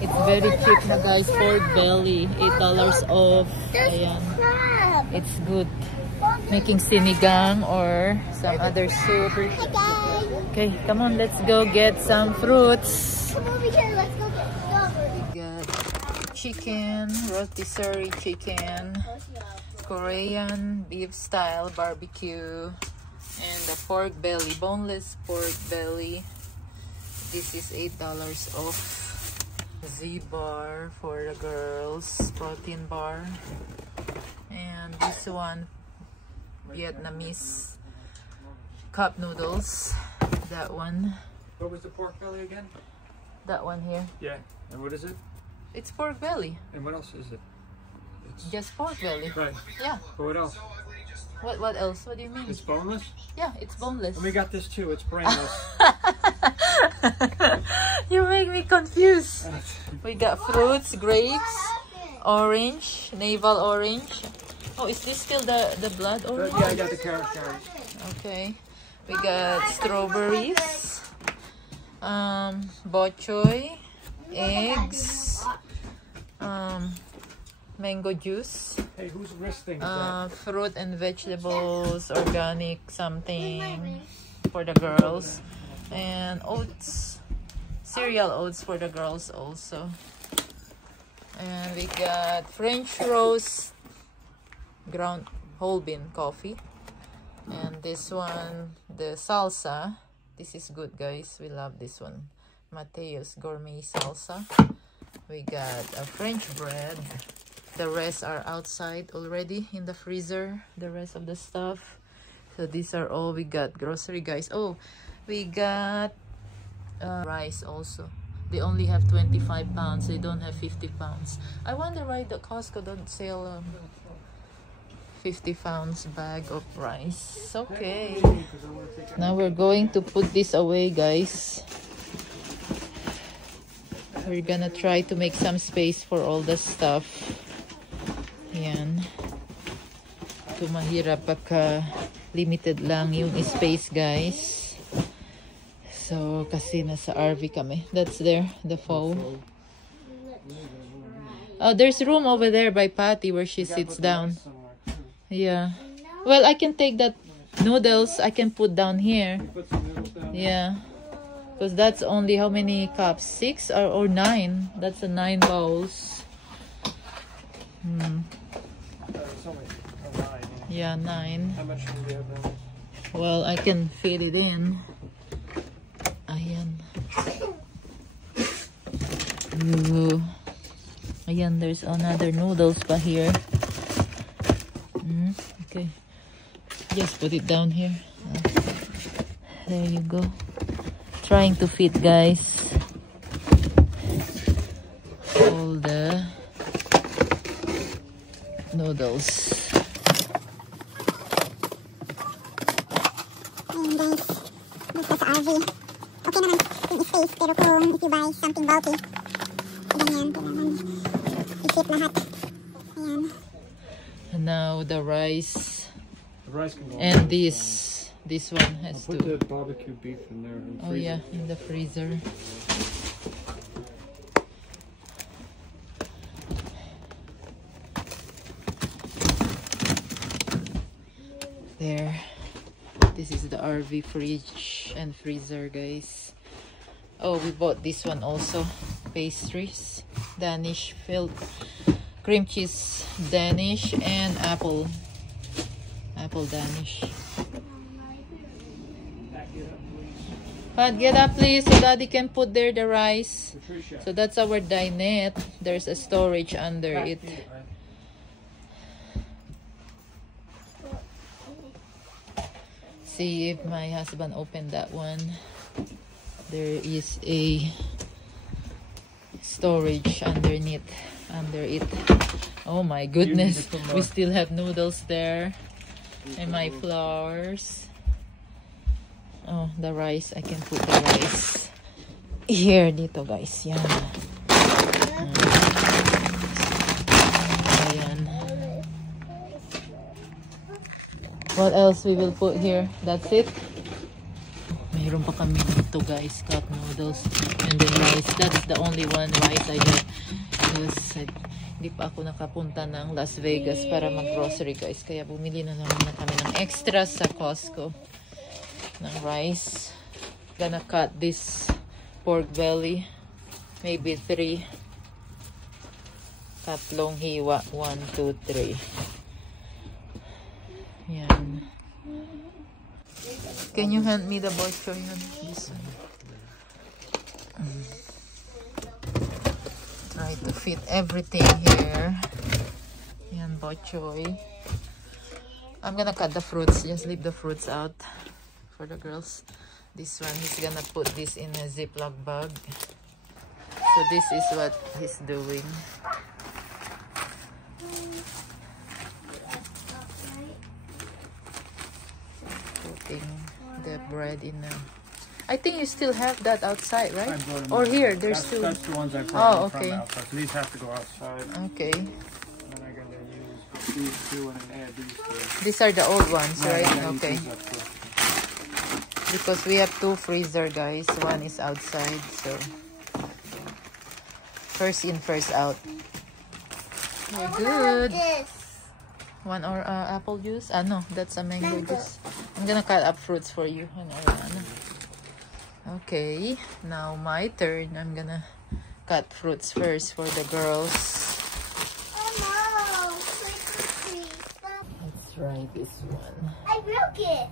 It's very cheap na guys. Pork belly, $8 off. Ayan. It's good. Making sinigang or some other soup. Okay, come on, let's go get some fruits. Come over here, let's go get strawberries. We got chicken, rotisserie chicken, Korean beef style barbecue, and the pork belly, boneless pork belly. This is $8 off. Z-bar for the girls, protein bar, and this one Vietnamese cup noodles. That one. What was the pork belly again? That one here. Yeah. And what is it? It's pork belly. And what else is it? It's Just pork belly. right. Yeah. But what else? What else? What do you mean? It's boneless? Yeah, it's boneless. And we got this too. It's brainless. You make me confused. We got fruits, grapes, orange, navel orange. Oh, is this still the blood orange? Yeah, I got the carrot. Okay. We got strawberries, bok choy, eggs, mango juice, Hey, whose wrist thing is that? fruit and vegetables, organic something for the girls, and oats, cereal oats for the girls also. And we got French roast ground whole bean coffee. And this one, the salsa. This is good, guys. We love this one. Mateo's gourmet salsa. We got a French bread. The rest are outside already in the freezer. The rest of the stuff. So these are all we got. Grocery, guys. Oh, we got rice also. They only have 25 pounds. They don't have 50 pounds. I wonder why the Costco don't sell 50 pounds bag of rice. Okay. Now we're going to put this away, guys. We're gonna try to make some space for all the stuff. Yan. Ito mahirap pagka limited lang yung space, guys. So, kasi nasa RV kami. That's there, the faux. Oh, there's room over there by Patty where she sits down. Yeah. Well, I can take that noodles. I can put down here. Put some noodles down. Yeah. Because that's only how many cups? 6 or 9? That's a 9 bowls. It's only 9. Yeah, 9. How much do we have now? Well, I can fit it in. Ayan. Ooh. Ayan, there's another noodles pa here. Okay. Just put it down here. There you go. Trying to fit, guys, all the noodles. Ayan guys, dito sa RV. Okay naman yung space, pero kung if you buy something bulky, ganyan, kailangan i-fit lahat. Ayan. And now the rice. The rice can go on. And this one has Put to. the barbecue beef in there and Oh freeze yeah, it. in the freezer. There. This is the RV fridge and freezer, guys. Oh, we bought this one also. Pastries. Danish filled cream cheese Danish and apple Danish. Pat, get up please so Daddy can put there the rice. Patricia. So that's our dinette. There's a storage under it. See if my husband opened that one. There is a storage under it. Oh my goodness, we still have noodles there. And my flowers. Oh, the rice. I can put the rice here dito, guys. Yan. Ayan. What else we will put here? That's it. May Mayroon pa kami dito guys, cup noodles. And then rice. That's the only one rice I have. Because hindi pa ako nakapunta ng Las Vegas para mag-grocery guys. Kaya bumili na naman na kami ng extra sa Costco ng rice. Gonna cut this pork belly. Maybe 3. Tatlong hiwa. 1, 2, 3. Yan. Can you hand me the butcher yun? This one. Try to fit everything here. Yan, butchoy. I'm gonna cut the fruits. Just leave the fruits out for the girls. This one, he's gonna put this in a Ziploc bag. So this is what he's doing. Putting the bread in a... I think you still have that outside, right? Or here, there's two. That's the ones I brought okay. from outside. So these have to go outside. Okay. And then I'm gonna use these two and then add these two. These are the old ones, right? Yeah, Okay. these up too. Because we have 2 freezer, guys. One is outside, so first in, first out. We're good. One or apple juice? Ah, no, that's a mango juice. I'm gonna cut up fruits for you. Okay, now my turn. I'm gonna cut fruits first for the girls. Let's try this one. I broke it.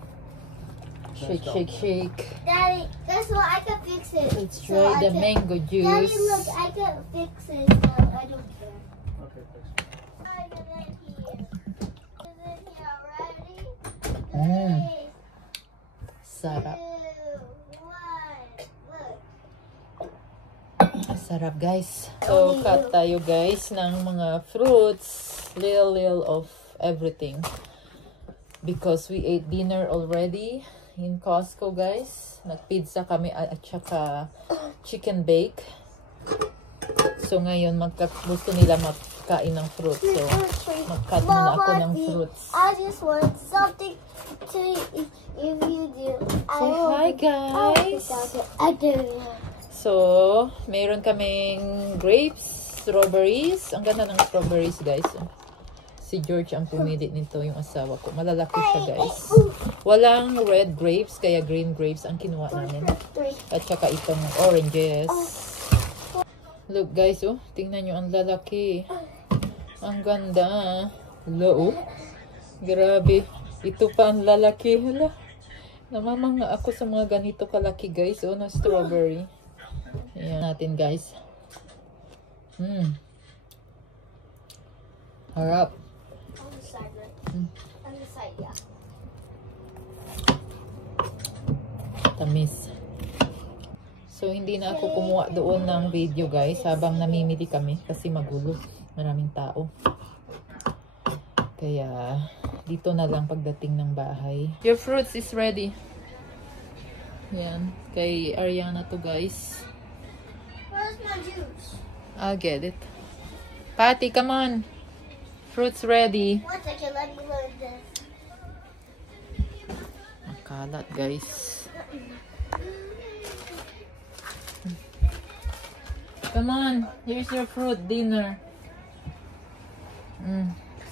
Shake, shake, shake. Daddy, that's why I can fix it. Let's try the mango juice. Daddy, look, I can fix it, but I don't care. Okay, thanks. I'm in here. Is it here already? Mm. 3, Sarap. 2, 1, look. Sarap, guys. So, cut tayo, guys, ng mga fruits. Little of everything. Because we ate dinner already in Costco, guys. Nagpizza kami at saka chicken bake. So, ngayon, gusto nila magkain ng fruits. So, mag-cut muna ako ng fruits. I just want something to eat. If you do, I Say will. hi, guys! I do. So, mayroon kaming grapes, strawberries. Ang ganda ng strawberries, guys. Si George ang pumili nito, yung asawa ko. Malalaki siya, guys. Walang red grapes, kaya green grapes ang kinuha namin. At saka itong oranges. Look, guys, oh. Tingnan nyo, ang lalaki. Ang ganda. Hello, oh. Grabe. Ito pa ang lalaki. Hala. Namamanga ako sa mga ganito kalaki, guys. Oh, na strawberry. Ayan natin, guys. Harap. On the side, right? On the side, yeah. Tamis. So, hindi na ako kumuha doon ng video, guys, habang namimili kami kasi magulo. Maraming tao. Kaya, dito na lang pagdating ng bahay. Your fruits is ready. Yan. Kay Ariana to, guys. Where's my juice? I'll get it. Patty, come on. Fruits ready. 1 second, let me load this. Makalat, guys. Come on. Here's your fruit dinner.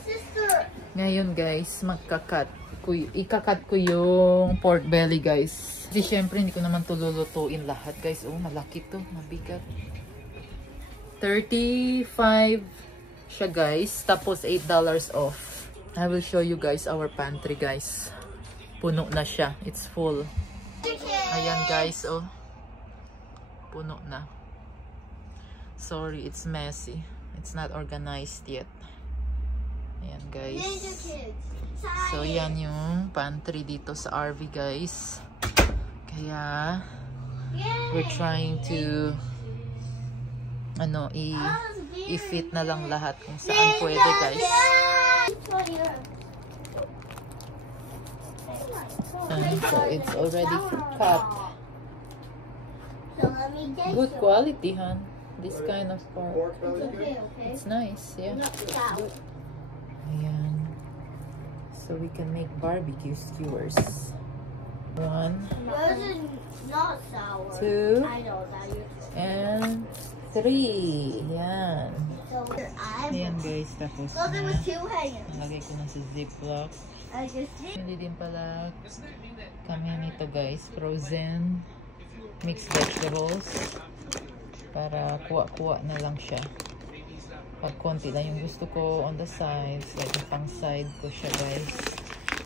Sister! Ngayon, guys, ikakat ko yung pork belly, guys. Kasi syempre, hindi ko naman ito lulutuin lahat, guys. Oh, malaki to. Mabigat. 35 siya, guys. Tapos, $8 off. I will show you, guys, our pantry, guys. Puno na siya. It's full. Ayan, guys, oh. Puno na. Sorry, it's messy. It's not organized yet. Ayan, guys. So, yan yung pantry dito sa RV, guys. Kaya, we're trying to i-fit na lang lahat kung saan pwede, guys. So, it's already cut. Good quality, hon. This kind of pork. It's nice, yeah. Good. Ayan. So, we can make barbecue skewers. 1, Yours is not sour. 2, I know that. and 3. Yan. So I Ayan guys, tapos look, it was na. 2 hands. Lagay ko na sa ziplock. I just did. Hindi din pala kami nito guys, frozen mixed vegetables. Para kuha-kuha na lang siya. Pag konti lang yung gusto ko on the sides, like pang side ko siya guys.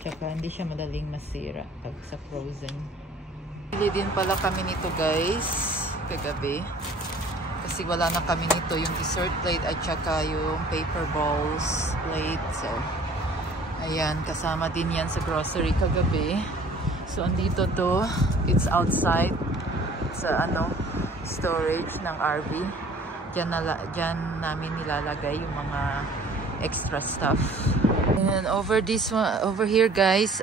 Tsaka hindi siya madaling masira pag sa frozen. Bili din pala kami nito guys, kagabi. Kasi wala na kami nito, yung dessert plate at saka yung paper bowls plate. So, ayan, kasama din yan sa grocery kagabi. So, andito to. It's outside sa storage ng RV. Diyan namin nilalagay yung mga extra stuff. And over here guys,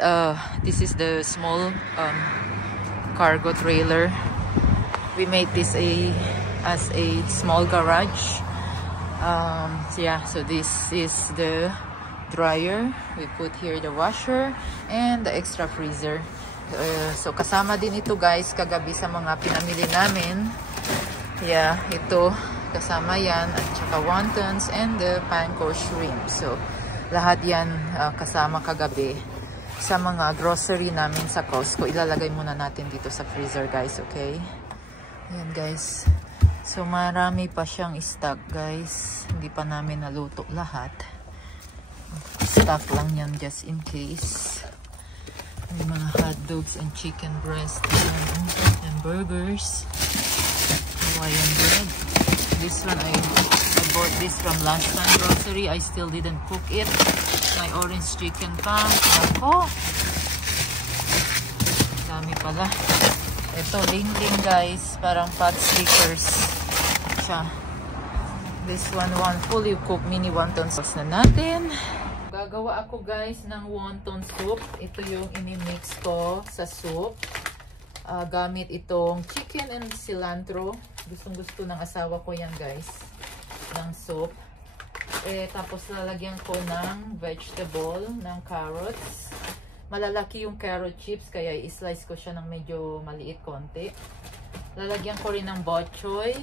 this is the small cargo trailer. We made this as a small garage. So this is the dryer. We put here the washer and the extra freezer. So kasama din ito guys kagabi sa mga pinamili namin. Yeah, ito kasama yan at saka wontons and the panko shrimp. So lahat yan kasama kagabi sa mga grocery namin sa Costco. Ilalagay muna natin dito sa freezer guys, okay? Ayan guys. So marami pa siyang stock guys. Hindi pa namin naluto lahat. Stock lang yan just in case. May mga hot dogs and chicken breast and burgers. Hawaiian bread. This one I bought this from last time grocery. I still didn't cook it. My orange chicken pan. Ako. Dami pala. Ito ling-ling guys. Parang pot stickers. Siya. This one fully cooked mini wonton sauce na natin. Gagawa ako guys ng wonton soup. Ito yung inimix ko sa soup. Gamit itong chicken and cilantro. Gustong-gusto ng asawa ko yan guys. Ng soup. Tapos lalagyan ko ng vegetable, ng carrots. Malalaki yung carrot chips kaya i-slice ko siya ng medyo maliit konti. Lalagyan ko rin ng bok choy.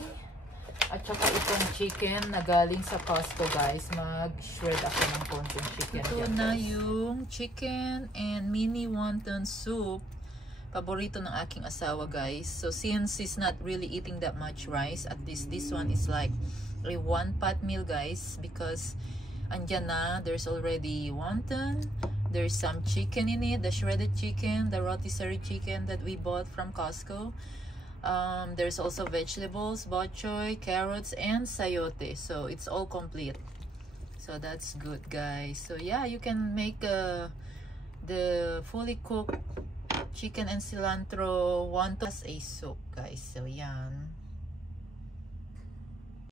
At saka itong chicken na galing sa Costco guys. Mag-shred ako ng konting chicken. Ito na yung chicken and mini wonton soup. Paborito ng aking asawa guys. So since he's not really eating that much rice, at least this one is like a 1-pot meal guys. Because andyan na, there's already wonton. There's some chicken in it. The shredded chicken, the rotisserie chicken that we bought from Costco. There's also vegetables, bok choy, carrots, and sayote. So it's all complete. So that's good guys. So yeah, you can make the fully cooked chicken and cilantro wonton as a soup guys. So yan.